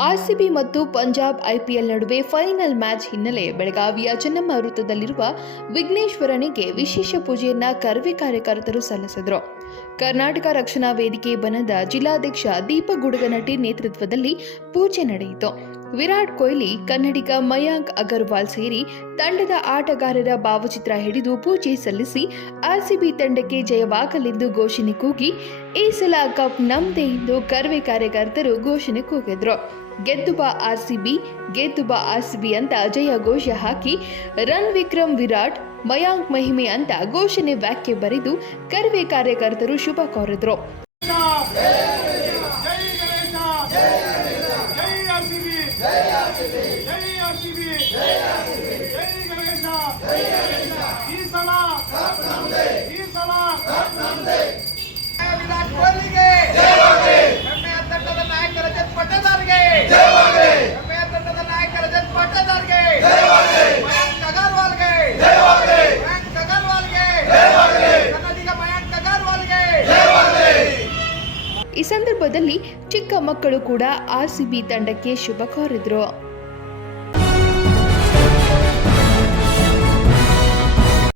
RCB ಮತ್ತು Punjab IPL ನಡುವೆ final match ಹಿನ್ನೆಲೆ ಬೆಳಗಾವಿಯ ಚೆನ್ನಮ್ಮ ವೃತ್ತದಲ್ಲಿರುವ ವಿಘ್ನೇಶ್ವರನಿಗೆ ವಿಶೇಷ ಪೂಜೆಯನ್ನ ಕರ್ವೆ ಕಾರ್ಯಕರ್ತರು ಸಲ್ಲಿಸಿದರು. ಕರ್ನಾಟಕ ರಕ್ಷಣಾ ವೇದಿಕೆ ಬನದ ಜಿಲ್ಲಾಧ್ಯಕ್ಷ ದೀಪ ಗುಡಗನಟ್ಟಿ ನೇತೃತ್ವದಲ್ಲಿ ಪೂಜೆ ನಡೆಯಿತು. ವಿರಾಟ್ ಕೊಹ್ಲಿ, ಕನ್ನಡಿಗ ಮಯಾಂಕ್ ಅಗರ್ವಾಲ್ ಸೇರಿ ತಂಡದ ಆಟಗಾರರ ಭಾವಚಿತ್ರ ಹಿಡಿದು ಪೂಜೆ ಸಲ್ಲಿಸಿ ಆರ್ಸಿಬಿ ತಂಡಕ್ಕೆ ಜಯವಾಗಲೆಂದು ಘೋಷಣೆ ಕೂಗಿ, ಈ ಸಲ ಕಪ್ ನಮ್ದೇ ಎಂದು ಕರ್ವೆ ಕಾರ್ಯಕರ್ತರು ಘೋಷಣೆ ಕೂಗಿದ್ರು. ಗೆದ್ದು ಬಾ ಆರ್ಸಿಬಿ, ಗೆದ್ದು ಬಾ ಆರ್ಸಿಬಿ ಅಂತ ಜಯ ಘೋಷ ಹಾಕಿ, ರನ್ ವಿಕ್ರಮ್ ವಿರಾಟ್, ಮಯಾಂಕ್ ಮಹಿಮೆ ಅಂತ ಘೋಷಣೆ ವ್ಯಾಖ್ಯೆ ಬರೆದು ಕರ್ವೆ ಕಾರ್ಯಕರ್ತರು ಶುಭ ಕೋರಿದ್ರು. ಈ ಸಂದರ್ಭದಲ್ಲಿ ಚಿಕ್ಕ ಮಕ್ಕಳು ಕೂಡ ಆರ್ಸಿಬಿ ತಂಡಕ್ಕೆ ಶುಭ ಕೋರಿದ್ರು.